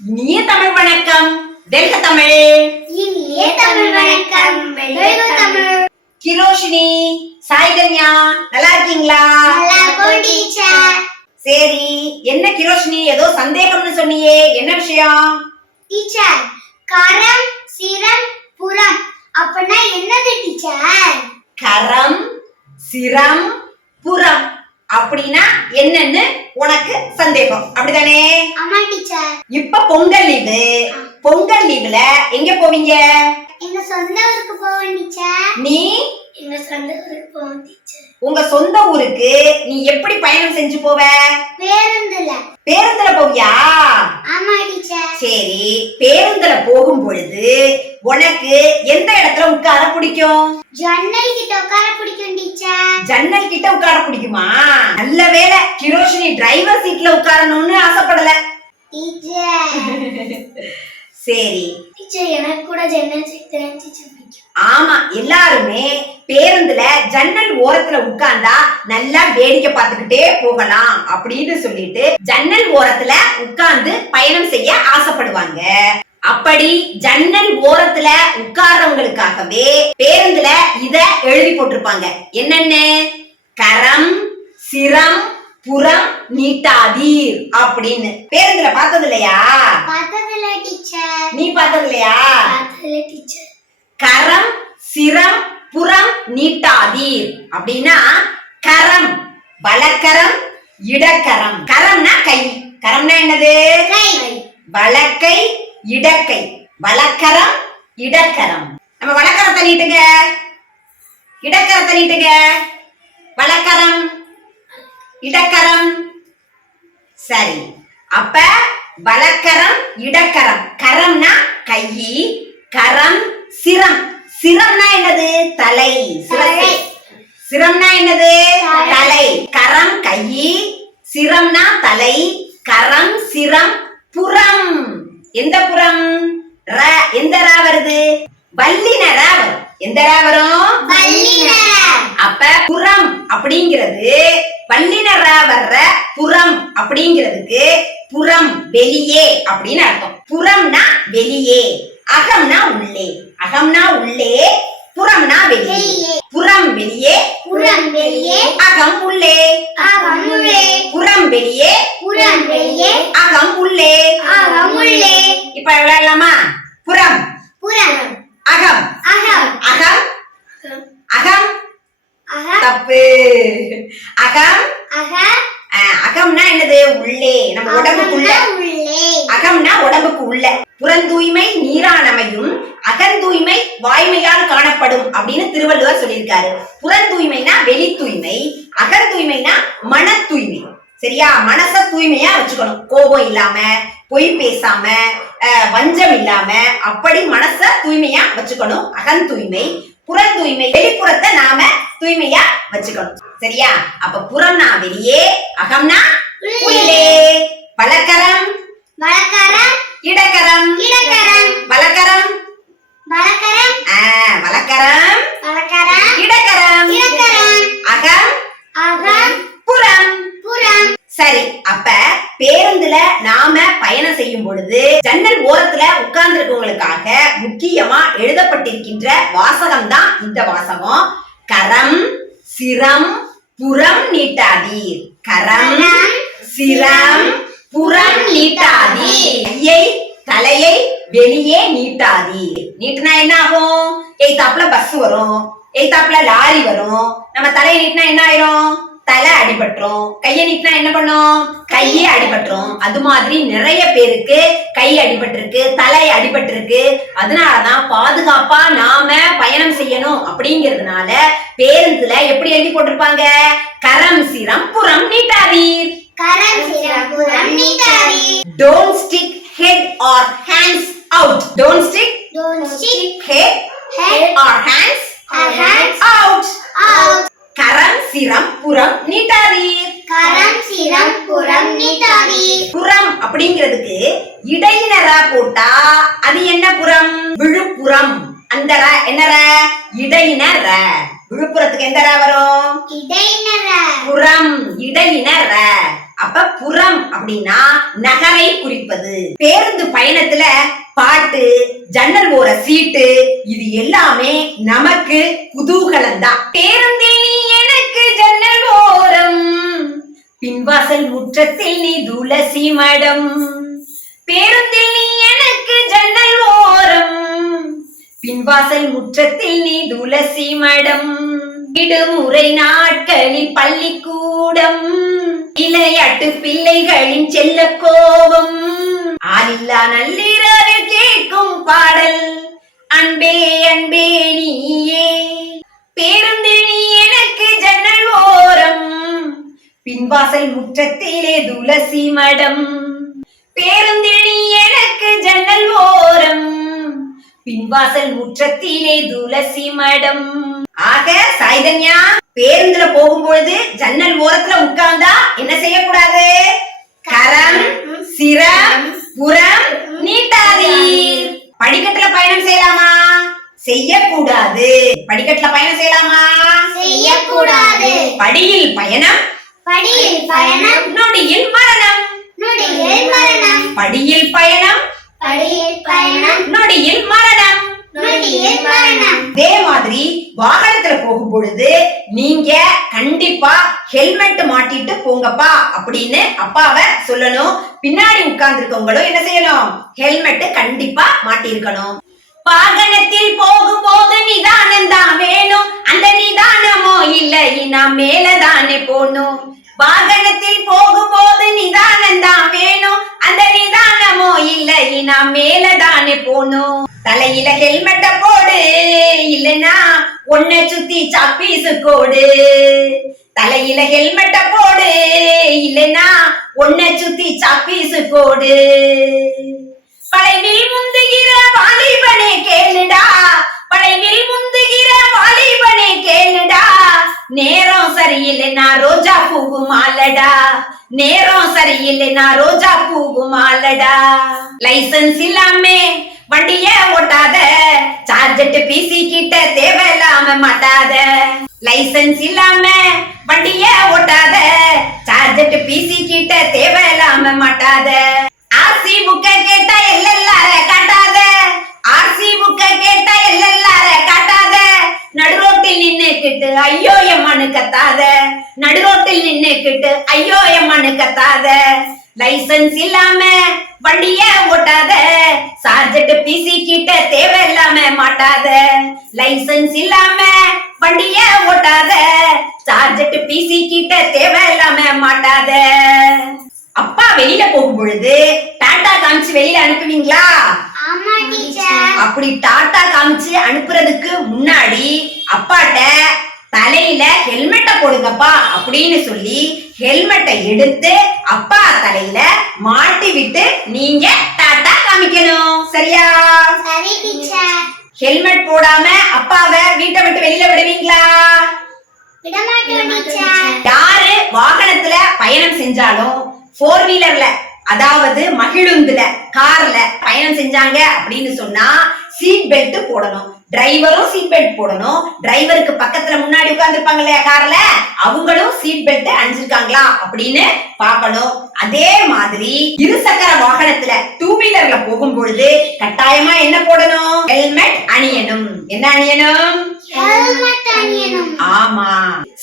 இனிய தமிழ் வணக்கம். வெல்க தமிழ். இனிய தமிழ் வணக்கம். வெல்க தமிழ். கிரோஷினி, சாய்கன்யா, நல்லா இருக்கீங்களா? நல்லா இருக்கோம் டீச்சர். சரி, என்ன கிரோஷினி ஏதோ சந்தேகம்னு சொன்னியே, என்ன விஷயம்? டீச்சர், கரம், சிரம், புறம் அப்படின்னா என்னது டீச்சர்? கரம், சிரம், புறம் அப்படின்னா என்னன்னு உனக்கு சந்தேகம், அப்படிதானே? ஆமா டீச்சர். இப்ப பொங்கல் லீவு. பொங்கல் லீவுல எங்க போவீங்க? எங்க சொந்த ஊருக்கு போவோம் டீச்சர். நீ எங்க சொந்த ஊருக்கு போவோம் டீச்சர். உங்க சொந்த ஊருக்கு நீ எப்படி பயணம் செஞ்சு போவ? பேருந்துல. பேருந்துல போவியா? ஆமா டீச்சர். சரி, பேருந்துல போகும் பொழுது உனக்கு எந்த இடத்துல உட்கார பிடிக்கும்? ஜன்னல் கிட்ட உட்கார பிடிக்கும் டீச்சர். ஜன்னல் கிட்ட உட்கார பிடிக்குமா? நல்ல வேளை கிரோஷினி டிரைவர் சீட்ல உட்காரணும்னு ஆசைப்படல. டீச்சர் சரி டீச்சர், எனக்கு கூட ஜன்னல் சீட் தான் டீச்சர் பிடிக்கும். ஆமா, எல்லாருமே பேருந்துல ஜன்னல் ஓரத்துல உட்கார்ந்தா நல்லா வேடிக்கை பார்த்துக்கிட்டே போகலாம் அப்படின்னு சொல்லிட்டு ஜன்னல் ஓரத்துல உட்கார்ந்து பயணம் செய்ய ஆசைப்படுவாங்க. அப்படி ஜன்னல் ஓரத்துல உட்கார்றவங்களுக்காகவே பேருந்துல இத எழுதி போட்டிருப்பாங்க. என்னன்னு? கரம், சிரம், புறம் நீட்டாதீர் அப்படின்னு. பேருந்துல பார்த்தது இல்லையா? பார்த்ததில்ல டீச்சர். நீ பார்த்தது இல்லையா? பார்த்ததில்ல டீச்சர். கரம், சிரம், புறம் நீட்டாதீர் அப்படின்னா கரம் வலக்கரம், இடக்கரம். கரம்னா கை. கரம்னா என்னது? கை. வலக்கை, இடக்கை. வலக்கரம், இடக்கரம். நம்ம வலக்கரத்தை நீட்டுங்க, இடக்கரத்தை நீட்டுங்க. வலக்கரம், இடக்கரம். சரி, அப்ப வலக்கரம், இடக்கரம். கரம்னா கை, கரம், சிரம். சிரம்னா என்னது? தலை. சிரம்னா என்னது? தலை. கரம் கை, சிரம்னா தலை. கரம், சிரம், புறம். எந்த புறம்? ர. எந்த ரா வருது? வல்லின ரா வரும். எந்த ரா வரும்? வல்லின. அப்ப புறம் அப்படிங்கிறது வல்லின ரா வர்ற புறம் அப்படிங்கிறதுக்கு புறம் வெளியே அப்படின்னு அர்த்தம். புறம்னா வெளியே, அகம்னா உள்ளே. அகம்னா உள்ளே, புறம்னா வெளியே. புறம் வெளியே, புறம் வெளியே. அகம் உள்ளே. அகம் உள்ளே. புறம் வெளியே, புறம் வெளியே. அகம் உள்ளே. அகம் உள்ளே. இப்ப விளையாடலாமா? புறம், புறம், அகம். அகம், அகம், அகம். அகம், தப்பு. அகம். அகம். அகம்னா என்னது? உள்ளே, நம்ம உடம்புக்குள்ள. உள்ளே. அகம்னா உடம்புக்கு உள்ள. புறந்தூய்மை நீரானமையும் அகந்தூய்மை வாய்மையால் காணப்படும் அப்படின்னு திருவள்ளுவர் சொல்லியிருக்காரு. புறந்தூய்மைனா வெளி தூய்மை, அகந்தூய்மைனா மன தூய்மை. சரியா? மனச தூய்மையா வச்சுக்கணும். கோபம் இல்லாம, பொய் பேசாம, வஞ்சம் இல்லாம, அப்படி மனச தூய்மையா வச்சுக்கணும். அகந்தூய்மை. புறந்தூய்மை வெளிப்புறத்தை நாம தூய்மையா வச்சுக்கணும். சரியா? அப்ப புறம்னா வெளியே, அகம்னா உள்ளே. வலக்கரம், வலக்கரம், இடக்கரம். இடக்கரம். வலக்கரம், வலக்கரம், வலக்கரம், வலக்கரம். இடக்கரம். இடக்கரம். அகம், அகம், புறம். புறம். சரி, அப்ப பேருந்துல நாம பயணம் செய்யும் பொழுது ஜன்னல் ஓரத்துல உட்கார்ந்து இருக்கவங்களுக்காக முக்கியமா எழுதப்பட்டிருக்கின்ற வாசகம் தான் இந்த வாசகம். கரம், சிரம், புறம் நீட்டாதீர். கரம், சிரம், புறம் நீட்டாதீர். கையை, தலையை வெளியே நீட்டாதீர். நீட்டுனா என்ன ஆகும்? எய்தாப்புல பஸ் வரும், எய்தாப்புல லாரி வரும். நம்ம தலையை நீட்டினா என்ன ஆயிரும்? தலை அடிபட்டுரும். கையை நீட்டினா என்ன பண்ணும்? கையே அடிபட்டுரும். அது மாதிரி நிறைய பேருக்கு கை அடிபட்டிருக்கு, தலை அடிபட்டிருக்கு. அதனாலதான் பாதுகாப்பா நாம பயணம் செய்யணும் அப்படிங்கிறதுனால பேருந்துல எப்படி எழுதி போட்டிருப்பாங்க? கரம், சிரம், புறம் நீட்டாதீர். கரம், சிரம், புறம் நீட்டாதீர். Don't stick head or hands out. Don't stick Don't stick head or hands out. out. கரம், சிரம், புறம் நீட்டாதீர். கரம், சிரம், புறம் நீட்டாதீர். புறம் அப்படிங்கிறதுக்கு இடையினரா போட்டா அது என்ன புறம்? விழுப்புறம். அந்த ர என்ன ர? இடையினர். விழுப்புரத்துக்கு எந்த ர வரும்? இடையினர். புறம், இடையினர். அப்ப புறம் அப்படின்னா நகரை குறிப்பது. பேருந்து பயணத்துல பாட்டு, ஜன்னல் ஓர சீட்டு, இது எல்லாமே நமக்கு குதூகலம் தான். பேருந்தில் நீ எனக்கு ஜன்னல் ஓரம், பின்வாசல் முற்றத்தில் நீ துளசி மடம். பேருந்தில் நீ எனக்கு ஜன்னல் ஓரம், பின்வாசல் முற்றத்தில் நீ துளசி மடம். விடுமுறை நாட்களில் பள்ளிக்கூடம், விளையாட்டு பிள்ளைகளின் செல்ல கோபம், ஆளில்லா நள்ளிரவில் கேட்கும் பாடல் அன்பே அன்பே நீயே. பேருந்தில் நீ எனக்கு ஜன்னல் ஓரம், பின்வாசல் முற்றத்திலே துளசி மடம். பேருந்தில் நீ எனக்கு ஜன்னல் ஓரம், பின்வாசல் முற்றத்திலே துளசி மடம். ஆக சைதன்யா, பேருந்துல போகும்பொழுது ஜன்னல் ஓரத்துல உட்கார்ந்தா என்ன செய்யக்கூடாது? கரம், சிரம், புறம் நீட்டாதீர். படிக்கட்டுல பயணம் செய்யலாமா? செய்யக்கூடாது. படிக்கட்டுல பயணம் செய்யலாமா? செய்யக்கூடாது. படியில் பயணம், படியில் பயணம், நொடியில் மரணம். நொடியில் மரணம். படியில் பயணம், படியில் பயணம், நொடியில் மரணம். நொடியில் மரணம். இதே மாதிரி வாகனத்துல போகும் பொழுது நீங்க கண்டிப்பா ஹெல்மெட் மாட்டிட்டு போங்கப்பா அப்படின்னு அப்பாவை சொல்லணும். பின்னாடி உட்கார்ந்து இருக்கவங்களும் என்ன செய்யணும்? ஹெல்மெட் கண்டிப்பா மாட்டிருக்கணும். வாகனத்தில் போகும்போது நிதானம் தான் வேணும், அந்த நிதானமோ இல்லைன்னா மேலதானே போகணும். வாகனத்தில் போகும்போது நிதானம் தான் வேணும், அந்த நிதானமோ இல்லைன்னா மேலதானே போகணும். தலையில ஹெல்மெட்ட போடு, இல்லைன்னா உன்னை சுத்தி சாப்பீசு கோடு. தலையில ஹெல்மெட்ட போடு, இல்லைன்னா உன்னை சுத்தி சாப்பீசு கோடு. வளைவில் முந்துகிற வாலிபனே கேளுடா, வளைவில் முந்துகிற வாலிபனே கேளுடா. நேரம் சரியில்லைனா ரோஜா பூவு மாலடா, நேரம் சரியில்லைனா ரோஜா பூவு மாலடா. லைசன்ஸ் இல்லாமே வண்டிய ஓட்டாத, சார்ஜெட் பிசி கிட்ட தேவையில்லாம மாட்டாத. லைசன்ஸ் இல்லாம வண்டிய ஓட்டாத, சார்ஜெட் பிசி கிட்ட தேவையில்லாம மாட்டாத. ஆர்சி புக்க கேட்டா எல்லெல்லார காட்டாத, ஆர்சி புக்க கேட்டா எல்லெல்லார காட்டாத. நடுரோட்டில் நின்னுக்கிட்டு ஐயோ எம்மானு கத்தாத, நடுரோட்டில் நின்னுக்கிட்டு ஐயோ எம்மானு கத்தாத. லைசன்ஸ் இல்லாம வண்டிய ஓட்டாத, சார்ஜெட் பிசி கிட்ட தேவையில்லாம மாட்டாத. லைசன்ஸ் இல்லாம வண்டிய ஓட்டாத, சார்ஜெட் பிசி கிட்ட தேவையில்லாம மாட்டாத. அப்பா வெளியில போகும் பொழுது டாடா காமிச்சு வெளியில அனுப்புவீங்களா? ஆமா டீச்சர். அப்படி டாடா காமிச்சு அனுப்புறதுக்கு முன்னாடி அப்பாட்ட தலையில ஹெல்மெட்ட போடுங்கப்பா அப்படின்னு சொல்லி ஹெல்மெட்டை எடுத்து அப்பா தலையில மாட்டி விட்டு நீங்க டாடா காமிக்கணும். சரியா? சரி டீச்சர். ஹெல்மெட் போடாம அப்பாவை வீட்டை விட்டு வெளியில விடுவீங்களா? விட மாட்டோம் டீச்சர். யாரு வாகனத்துல பயணம் செஞ்சாலும், போர் வீலர்ல அதாவது மகிழுந்துல கார்ல பயணம் செஞ்சாங்க அப்படின்னு சொன்னா சீட் பெல்ட் போடணும். டிரைவரும் சீட் பெல்ட் போடணும். டிரைவருக்கு பக்கத்துல முன்னாடி உட்கார்ந்து இருப்பாங்க இல்லையா கார்ல, அவங்களும் சீட் பெல்ட் அணிஞ்சிருக்காங்களா அப்படின்னு பார்க்கணும். அதே மாதிரி இருசக்கர வாகனத்துல டூ வீலர்ல போகும் பொழுது கட்டாயமா என்ன போடணும்? ஹெல்மெட் அணியணும். என்ன அணியணும்? ஹெல்மெட் அணியணும். ஆமா.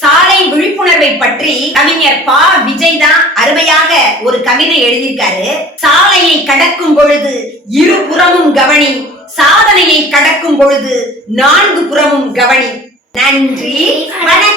சாலை விழிப்புணர்வை பற்றி கவிஞர் பா. விஜய் தான் அருமையாக ஒரு கவிதை எழுதியிருக்காரு. சாலையை கடக்கும் பொழுது இரு புறமும் கவனி, சாதனையை கடக்கும் பொழுது நான்கு புறமும் கவனி. நன்றி, வணக்கம்.